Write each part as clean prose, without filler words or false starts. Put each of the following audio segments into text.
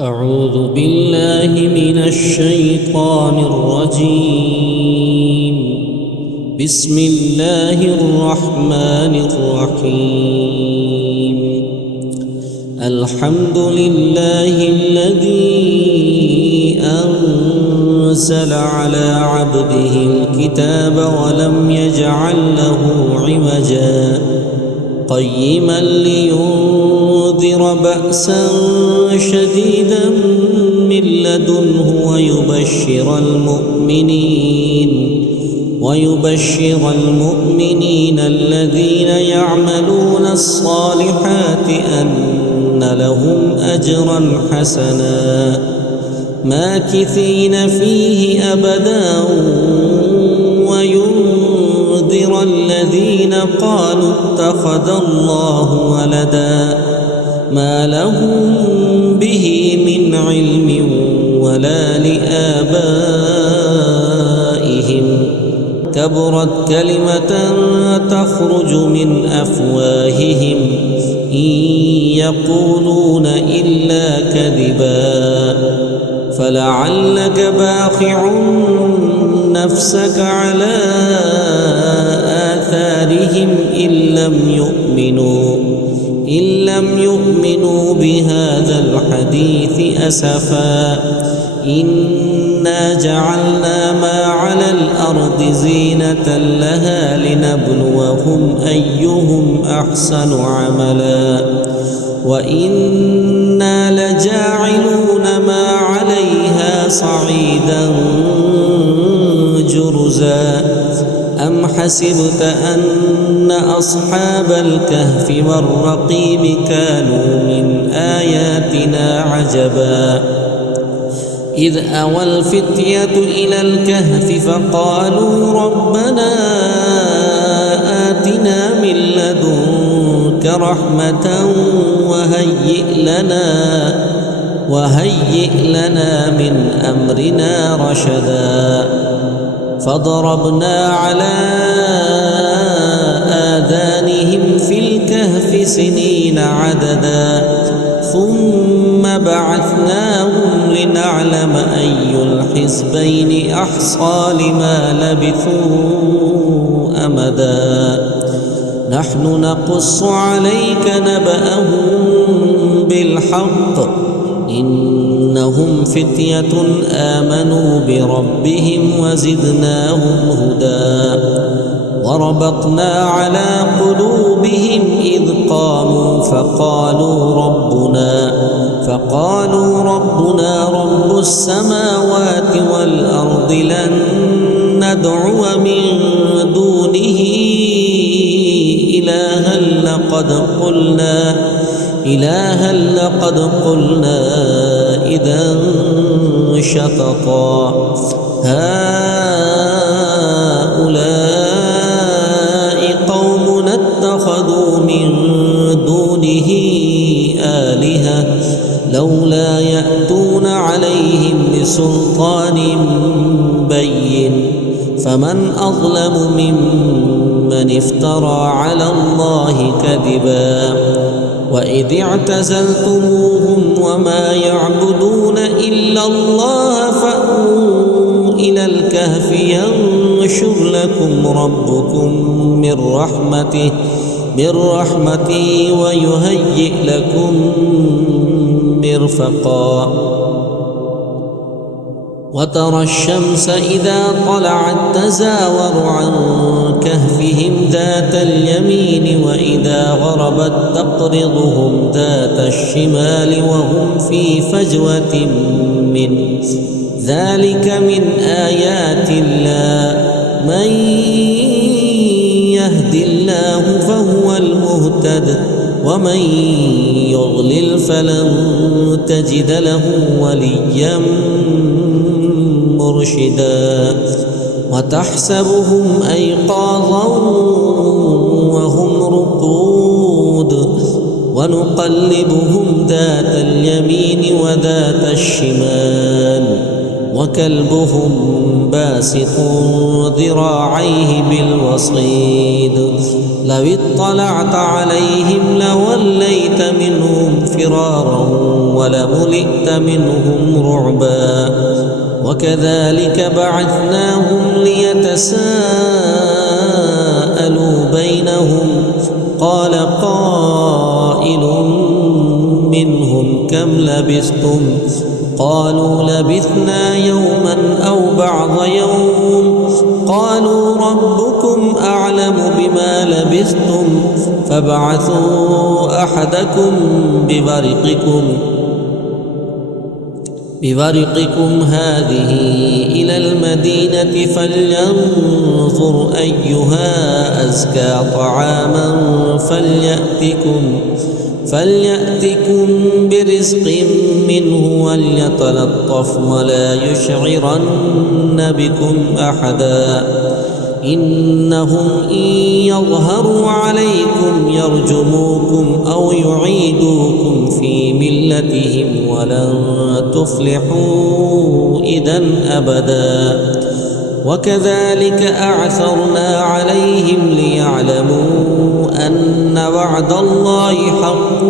أعوذ بالله من الشيطان الرجيم. بسم الله الرحمن الرحيم. الحمد لله الذي أنزل على عبده الكتاب ولم يجعل له عوجا قيما لينذر بأسا شديدا من لدنه ويبشر المؤمنين الذين يعملون الصالحات أن لهم أجرا حسنا ماكثين فيه أبدا وينذر الذين قالوا اتخذ الله ولدا ما لهم به من علم ولا لآبائهم كبرت كلمة تخرج من أفواههم إن يقولون إلا كذبا فلعلك باخع نفسك على آثارهم إن لم يؤمنوا بهذا الحديث أسفا إنا جعلنا ما على الأرض زينة لها لنبلوهم أيهم أحسن عملا وإنا لجاعلون ما عليها صعيدا جرزا أم حسبت أن أصحاب الكهف والرقيم كانوا من آياتنا عجبا إذ أوى الفتية إلى الكهف فقالوا ربنا آتنا من لدنك رحمة وهيئ لنا من أمرنا رشدا فضربنا على آذانهم في الكهف سنين عددا ثم بعثناهم لنعلم أي الحزبين أحصى لما لبثوا أمدا نحن نقص عليك نبأهم بالحق إنهم فتية آمنوا بربهم وزدناهم هدى وربطنا على قلوبهم إذ قاموا فقالوا ربنا رب السماوات والأرض لن ندعو من دونه إلها لقد قلنا إذا شططا هؤلاء قومنا اتخذوا من دونه آلهة لولا يأتون عليهم بسلطان بين فمن أظلم ممن افترى على الله كذبا وإذ اعتزلتموهم وما يعبدون إلا الله فأووا إلى الكهف ينشر لكم ربكم من رحمته ويهيئ لكم مرفقا وترى الشمس إذا طلعت تزاور عن كهفهم ذات اليمين وإذا غربت تقرضهم ذات الشمال وهم في فجوة منه ذلك من آيات الله من يهد الله فهو المهتد ومن يضلل فلن تجد له وليا مرشدا وتحسبهم أيقاظا وهم رقود ونقلبهم ذات اليمين وذات الشمال وكلبهم باسط ذراعيه بالوصيد لو اطلعت عليهم لوليت منهم فرارا ولملئت منهم رعبا وكذلك بعثناهم ليتساءلوا بينهم قال قائل منهم كم لبثتم قالوا لبثنا يوما أو بعض يوم قالوا ربكم أعلم بما لبثتم فابعثوا أحدكم ببرقكم هذه إلى المدينة فلينظر أيها أزكى طعاما فليأتكم برزق منه وليتلطف ولا يشعرن بكم أحدا إنهم إن يظهروا عليكم يرجموكم أو يعيدوكم في ملتهم ولن تفلحوا إذا أبدا وكذلك أعثرنا عليهم ليعلموا أن وعد الله حق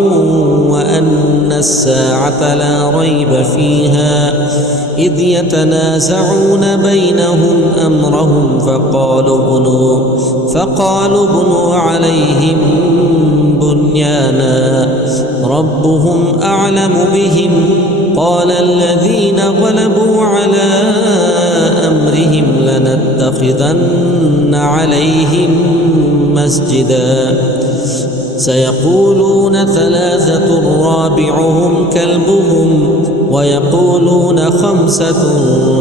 وأن الساعة لا ريب فيها إذ يتنازعون بينهم أمرهم فقالوا ابنوا عليهم بنيانا ربهم أعلم بهم قال الذين غلبوا على أمرهم لنتخذن عليهم مسجدا سيقولون ثلاثة رابعهم كلبهم ويقولون خمسة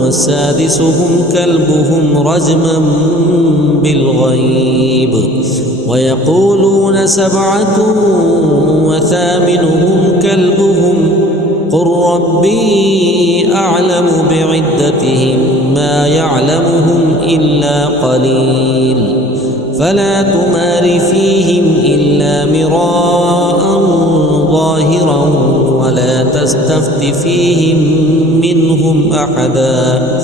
سادسهم كلبهم رجما بالغيب ويقولون سبعة وثامنهم كلبهم قل ربي أعلم بعدتهم ما يعلمهم إلا قليل فلا تمار فيهم إلا مراء ظاهرا ولا تستفت فيهم منهم أحدا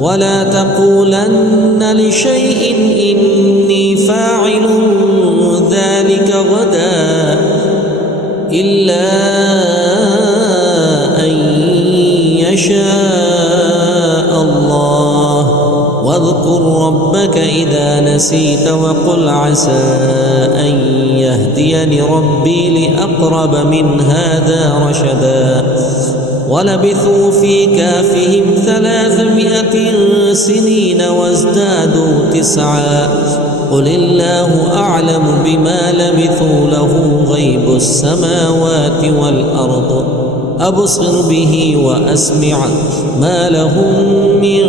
ولا تقولن لشيء إني فاعل ذلك غدا إلا أن يشاء الله واذكر ربك إذا نسيت وقل عسى أن يهديني ربي لأقرب من هذا رشدا ولبثوا في كهفهم 300 سنين وازدادوا 9 قل الله أعلم بما لبثوا له غيب السماوات والأرض أبصر به وأسمع ما لهم من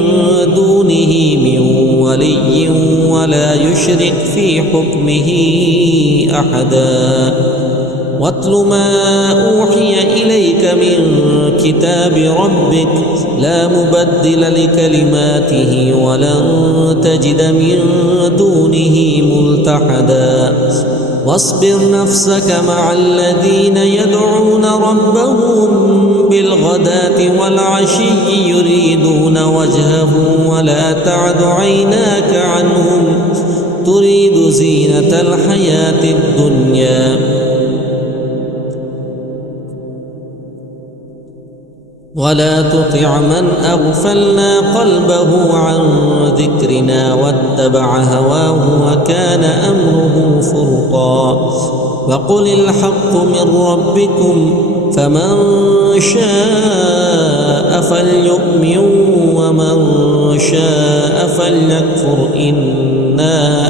دونه من ولي ولا يشرك في حكمه أحدا واتل ما أوحي إليك من كتاب ربك لا مبدل لكلماته ولن تجد من دونه ملتحدا واصبر نفسك مع الذين يدعون ربهم بالغداة والعشي يريدون وجهه ولا تعد عيناك عنهم تريد زينة الحياة الدنيا ولا تطع من أغفلنا قلبه عن ذكرنا واتبع هواه وكان أمره فرطا وقل الحق من ربكم فمن شاء فليؤمن ومن شاء فليكفر إنا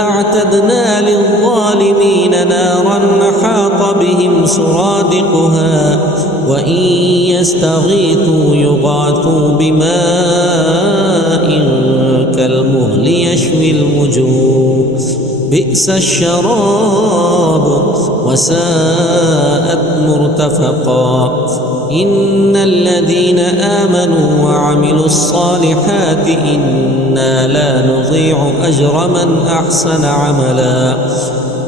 أعتدنا للظالمين نارا حاط بهم سرادقها وإن يستغيثوا يغاثوا بماء كالمهل يشوي الوجوه بئس الشراب وساءت مرتفقا إن الذين آمنوا وعملوا الصالحات إنا لا نضيع أجر من أحسن عملا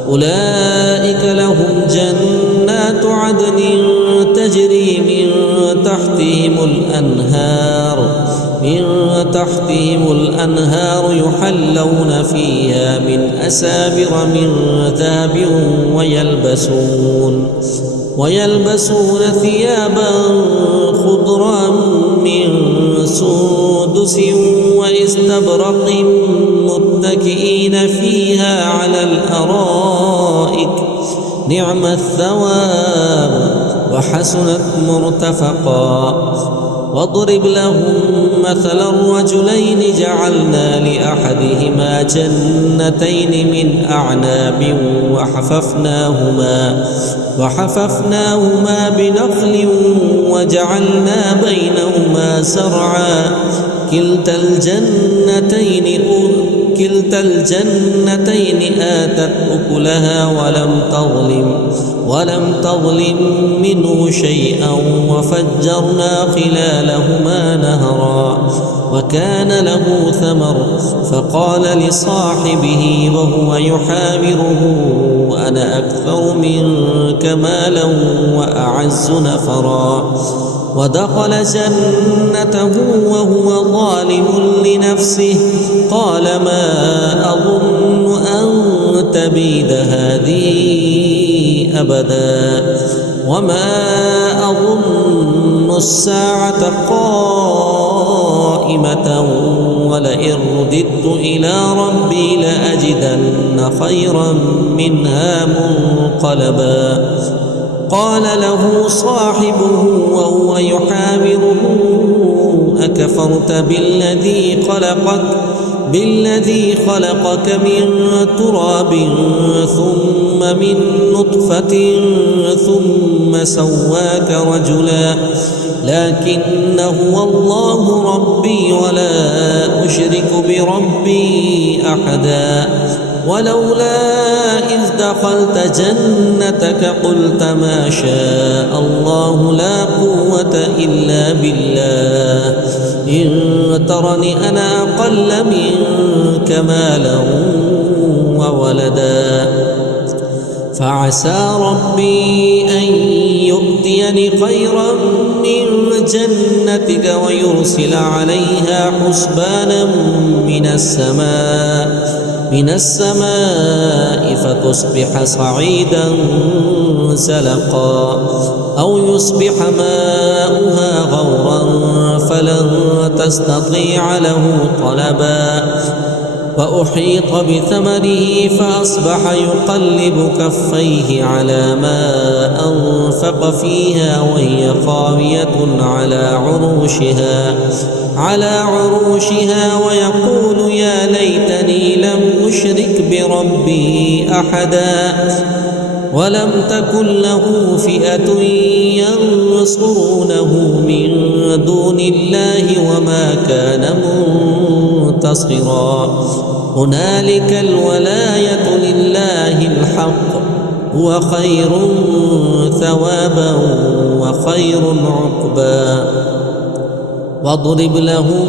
أولئك لهم جنات عدن تجري من تحتهم تحتهم الأنهار يحلون فيها من أسابر من ذهب ويلبسون ثيابا خضرا من سندس واستبرق متكئين فيها على الأرائك نعم الثواب وحسنت مرتفقا. واضرب لهم مثل الرجلين جعلنا لأحدهما جنتين من أعناب وحففناهما بنخل وجعلنا بينهما زرعا كلتا الجنتين آتت أكلها ولم تظلم منه شيئا وفجرنا خلالهما نهرا وكان له ثمر فقال لصاحبه وهو يحاوره أنا أكثر منك مالا وأعز نفرا. ودخل جنته وهو ظالم لنفسه قال ما أظن أن تبيد هذه أبدا وما أظن الساعة قائمة ولئن رددت إلى ربي لأجدن خيرا منها منقلبا. قال له صاحبه وهو يحاوره أكفرت بالذي خلقك من تراب ثم من نطفة ثم سواك رجلا لكن هو الله ربي ولا أشرك بربي أحدا. ولولا إذ دخلت جنتك قلت ما شاء الله لا قوة إلا بالله إن ترني أنا أقل منك مالا وولدا فعسى ربي أن يؤتيني خيرا من جنتك ويرسل عليها حسبانا من السماء فتصبح صعيدا زلقا أو يصبح ماؤها غورا فلن تستطيع له طلبا. وأحيط بثمره فأصبح يقلب كفيه على ما أنفق فيها وهي خاوية على عروشها ويقول يا ليتني لم أشرك بربي أحدا ولم تكن له فئة ينصرونه من دون الله وما كان منتصرا. هنالك الولاية لله الحق هو خير ثوابا وخير عقبا. واضرب لهم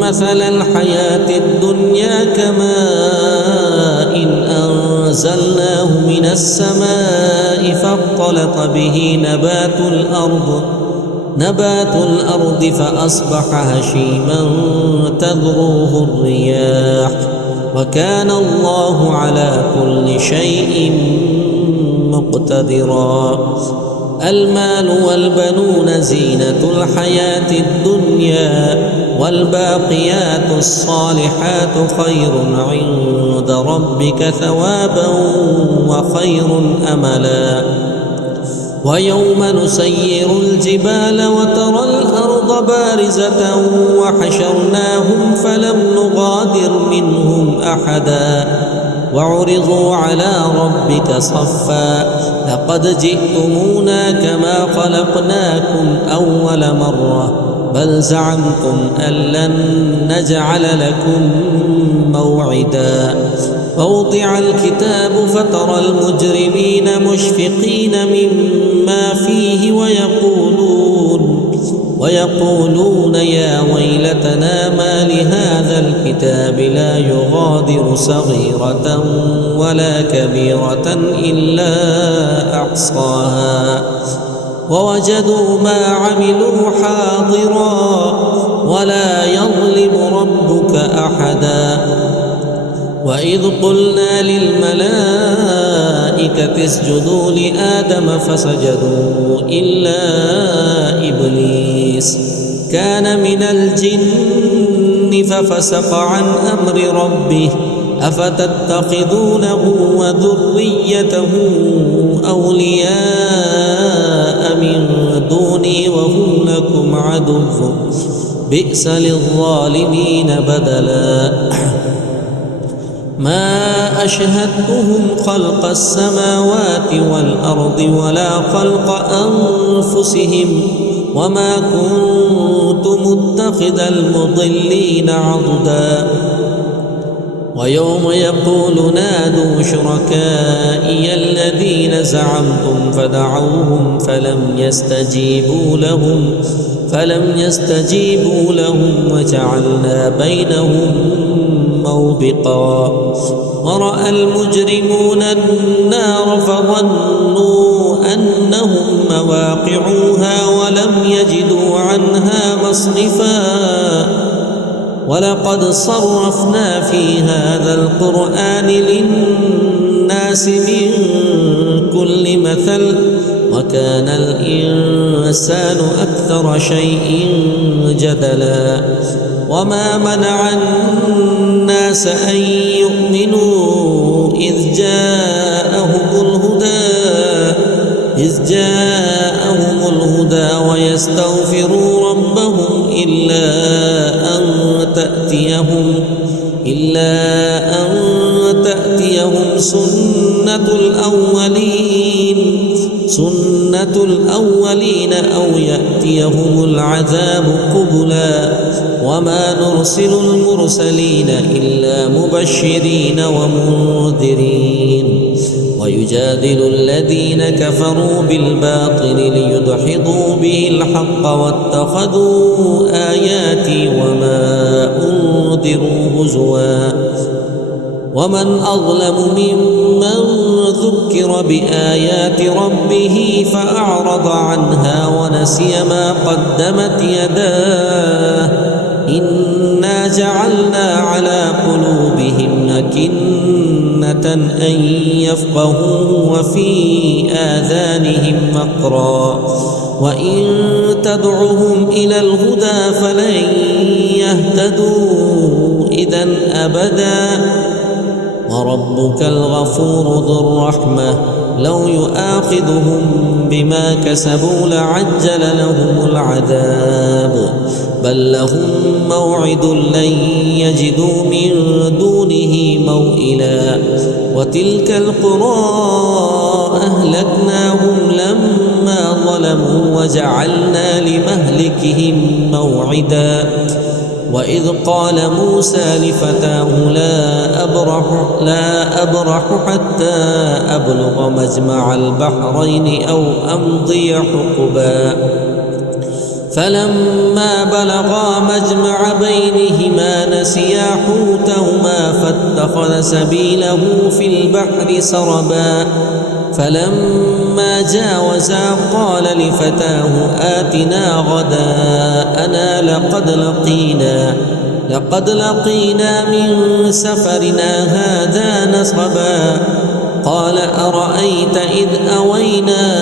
مثل الحياة الدنيا كماء أنزلناه من السماء فاختلط به نبات الأرض فأصبح هشيما تذروه الرياح وكان الله على كل شيء مقتدرا. المال والبنون زينة الحياة الدنيا والباقيات الصالحات خير عند ربك ثوابا وخير أملا. ويوم نسير الجبال وترى الأرض بارزة وحشرناهم فلم نغادر منهم أحدا وعرضوا على ربك صفا لقد جئتمونا كما خلقناكم أول مرة بل زعمتم أن لن نجعل لكم موعدا. فوضع الكتاب فترى المجرمين مشفقين مما فيه ويقولون يا ويلتنا ما لهذا الكتاب لا يغادر صغيرة ولا كبيرة إلا أحصاها ووجدوا ما عملوا حاضرا ولا يظلم ربك أحدا وإذ قلنا للملائكة اسجدوا لآدم فسجدوا إلا إبليس كان من الجن ففسق عن أمر ربه أفتتخذونه وذريته أولياء من دوني وهم لكم عدو بئس للظالمين بدلا ما أشهدتهم خلق السماوات والأرض ولا خلق أنفسهم وما كنت متخذ المضلين عضدا ويوم يقول نادوا شركائي الذين زعمتم فدعوهم فلم يستجيبوا لهم وجعلنا بينهم موبقا ورأى المجرمون النار فظنوا أنهم مواقعوها ولم يجدوا عنها مصرفا ولقد صرفنا في هذا القرآن للناس من كل مثل وكان الإنسان أكثر شيء جدلا وما منع الناس أن يؤمنوا إذ جاءهم الهدى ويستغفروا ربهم إلا أن تأتيهم سنة الأولين أو يأتيهم العذاب قبلا وما نرسل المرسلين إلا مبشرين ومنذرين ويجادل الذين كفروا بالباطل ليدحضوا به الحق واتخذوا آياتي وما أنذروا هزوا ومن أظلم ممن ذكر بآيات ربه فأعرض عنها ونسي ما قدمت يداه إنا جعلنا على قلوبهم أكنة أن يفقهوا وفي آذانهم وقرا وإن تدعهم إلى الهدى فلن يهتدوا إذا أبدا وربك الغفور ذو الرحمة لو يؤاخذهم بما كسبوا لعجل لهم العذاب بل لهم موعد لن يجدوا من دونه موئلا وتلك القرى أهلكناهم لما ظلموا وجعلنا لمهلكهم موعدا وإذ قال موسى لفتاه لا أبرح حتى أبلغ مجمع البحرين أو أمضي حقبا فلما بلغا مجمع بينهما نسيا حوتهما فاتخذ سبيله في البحر سربا فلما جاوزا قال لفتاه آتنا غداءنا لقد لقينا من سفرنا هذا نصبا قال أرأيت إذ أوينا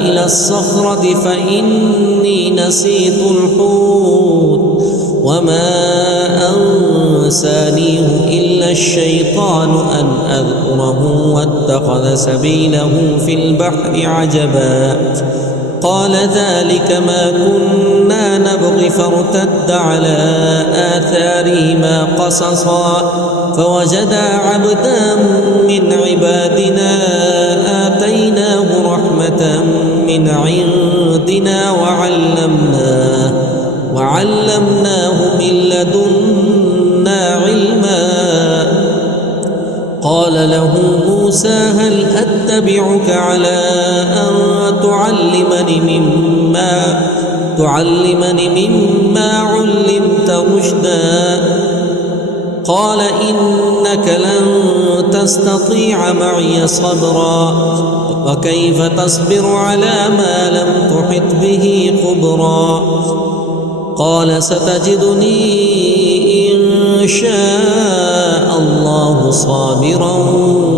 إلى الصخرة فإني نسيت الحوت وما أنسانيه إلا الشيطان أن أذكره واتخذ سبيله في البحر عجبا قال ذلك ما كنا نبغي فارتد على آثارهما قصصا فوجدا عبدا من عبادنا آتيناه رحمة من عندنا وعلمناه من لدنا علما قال له موسى هل أتبعك على أن تعلمني مما علمت رشدا قال إنك لن تستطيع معي صبرا وكيف تصبر على ما لم تحط به خبرا قال ستجدني إن شاء الله صابرا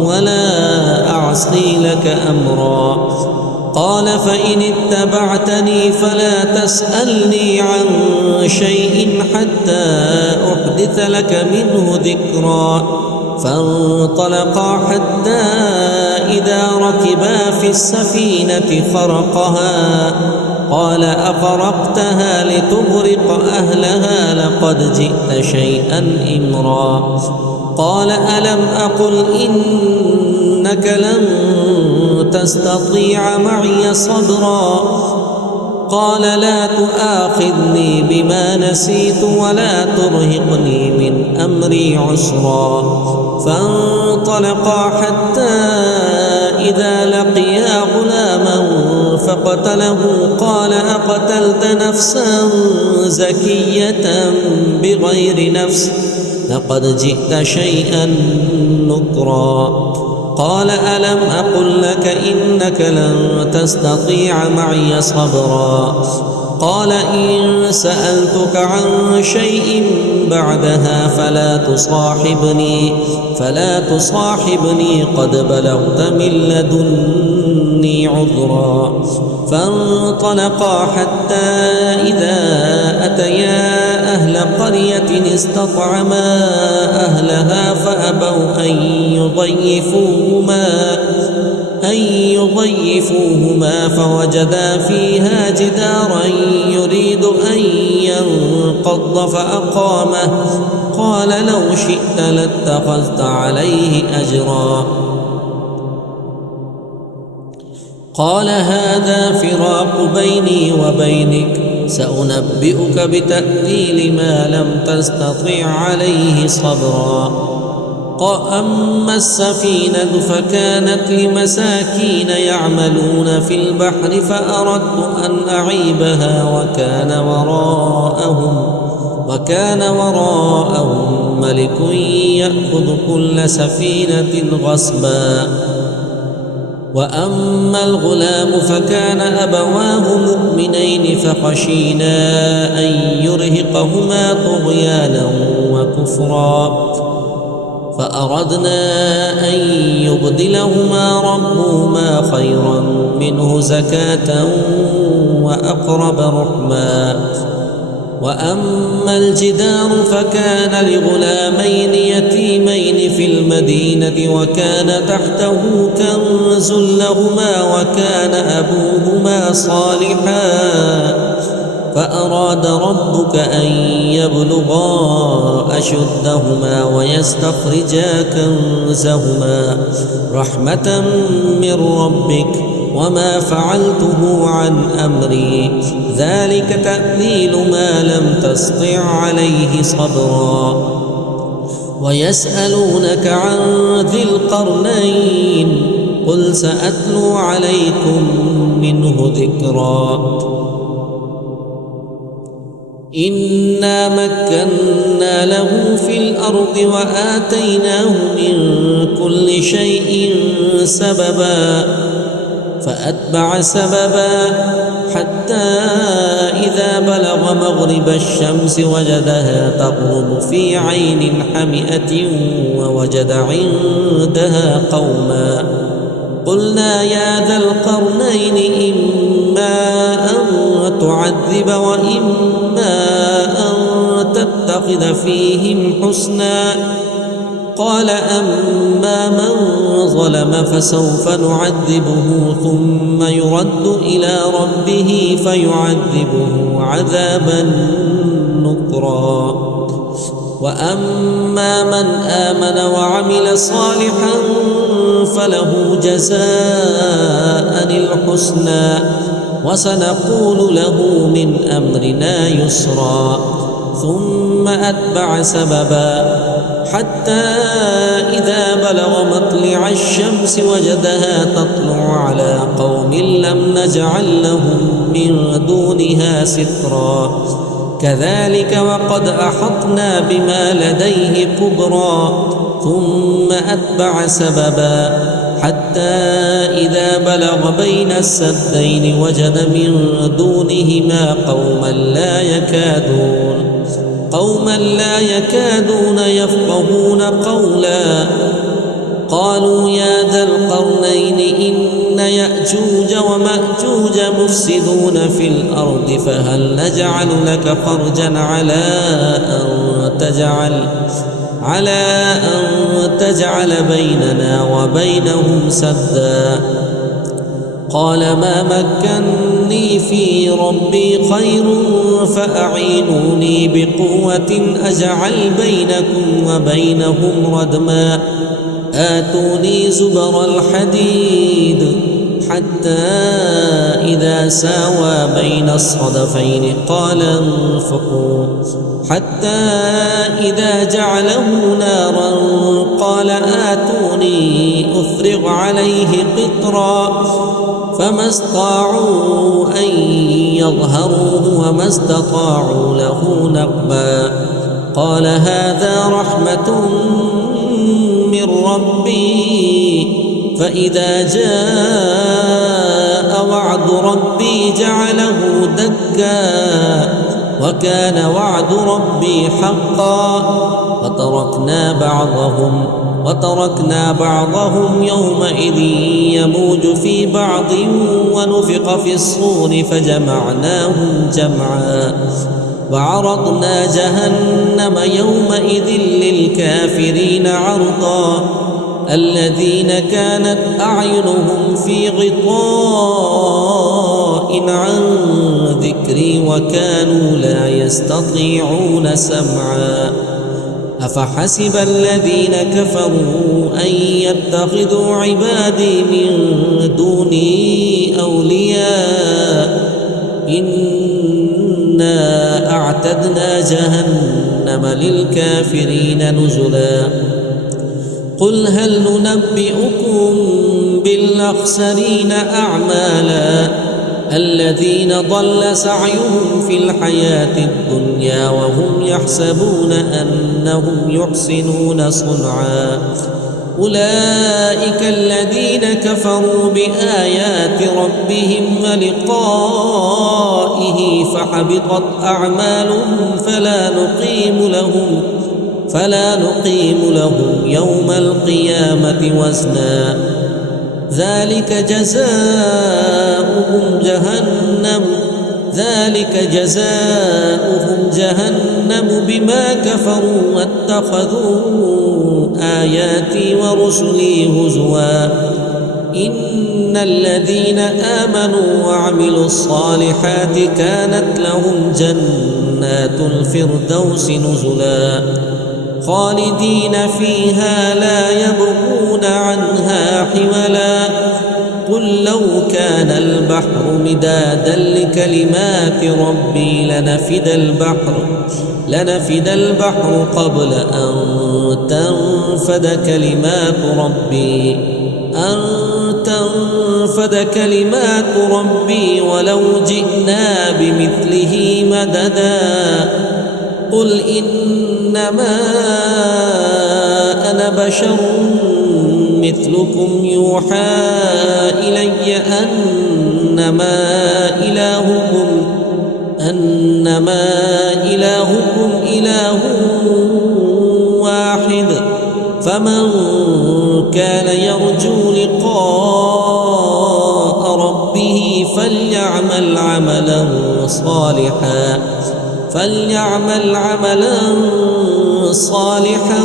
ولا أعصي لك أمرا قال فإن اتبعتني فلا تسألني عن شيء حتى أحدث لك منه ذكرا فانطلقا حتى إذا ركبا في السفينة خرقها قال أخرقتها لتغرق أهلها لقد جئت شيئا إمرا قال ألم أقل إنك لن تستطيع معي صبرا قال لا تؤاخذني بما نسيت ولا ترهقني من أمري عسرا فانطلقا حتى إذا لقيا غلاما فقتله قال أقتلت نفسا زكية بغير نفس لقد جئت شيئا نكرا قال ألم أقل لك إنك لن تستطيع معي صبرا قال إن سألتك عن شيء بعدها فلا تصاحبني قد بلغت من لدني عذرا فانطلقا حتى إذا أتيا أهل قرية استطعما أهلها فأبوا أن يضيفوهما فوجدا فيها جدارا يريد أن ينقض فأقامه قال لو شئت لاتخذت عليه أجرا قال هذا فراق بيني وبينك سأنبئك بتأويل ما لم تستطع عليه صبرا أما السفينة فكانت لمساكين يعملون في البحر فأردت أن أعيبها وكان وراءهم ملك يأخذ كل سفينة غصبا وأما الغلام فكان أبواه مؤمنين فخشينا أن يرهقهما طغيانا وكفرا فأردنا أن يبدلهما ربهما خيرا منه زكاة وأقرب رحما وأما الجدار فكان لغلامين يتيمين في المدينة وكان تحته كنز لهما وكان أبوهما صالحا فأراد ربك أن يبلغا أشدهما ويستخرجا كنزهما رحمة من ربك وما فعلته عن أمري ذلك تأويل ما لم تسطع عليه صبرا ويسألونك عن ذي القرنين قل سأتلو عليكم منه ذكرا إنا مكنا له في الأرض وآتيناه من كل شيء سببا فأتبع سببا حتى إذا بلغ مغرب الشمس وجدها تغرب في عين حمئة ووجد عندها قوما قلنا يا ذا القرنين إما أن تعذب وإما أن تتخذ فيهم حسنا قال أما من ظلم فسوف نعذبه ثم يرد إلى ربه فيعذبه عذابا نكرا وأما من آمن وعمل صالحا فله جزاء الحسنى وسنقول له من أمرنا يسرا ثم أتبع سببا حتى إذا بلغ مطلع الشمس وجدها تطلع على قوم لم نجعل لهم من دونها سترا كذلك وقد أحطنا بما لديه كبرا ثم أتبع سببا حتى إذا بلغ بين السدين وجد من دونهما قوما لا يكادون يفقهون قولا. قالوا يا ذا القرنين إن يأجوج ومأجوج مفسدون في الأرض فهل نجعل لك خرجا على أن تجعل بيننا وبينهم سدا. قال ما مكني في ربي خير فأعينوني بقوة أجعل بينكم وبينهم ردما. آتوني زبر الحديد حتى إذا ساوى بين الصدفين قال انفخوا حتى إذا جعله نارا قال آتوني أفرغ عليه قطرا. فما استطاعوا أن يظهروه وما استطاعوا له نقبا. قال هذا رحمة من ربي فإذا جاء وعد ربي جعله دكا وكان وعد ربي حقا. وتركنا بعضهم يومئذ يموج في بعض ونفخ في الصور فجمعناهم جمعا. وعرضنا جهنم يومئذ للكافرين عرضا. الذين كانت أعينهم في غطاء عن ذكري وكانوا لا يستطيعون سمعا. أفحسب الذين كفروا أن يتخذوا عبادي من دوني أولياء إنا أعتدنا جهنم للكافرين نزلا. قل هل ننبئكم بالأخسرين أعمالا الذين ضل سعيهم في الحياة الدنيا وهم يحسبون أنهم يحسنون صنعا. أولئك الذين كفروا بآيات ربهم ولقائه فحبطت أعمالهم فلا نقيم لهم يوم القيامة وزنا. ذلك جزاؤهم جهنم بما كفروا واتخذوا آياتي ورسلي هزوا. إن الذين آمنوا وعملوا الصالحات كانت لهم جنات الفردوس نزلا خالدين فيها لا يبغون عنها حولا. قل لو كان البحر مدادا لكلمات ربي لنفد البحر قبل أن تنفد كلمات ربي ولو جئنا بمثله مددا. قل إنما أنا بشر مثلكم يوحى إلي أنما إلهكم إله واحد. فمن كان يرجو لقاء ربه فليعمل عملا صالحا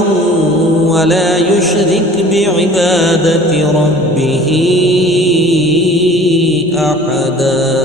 ولا يشرك بعبادة ربه أحدا.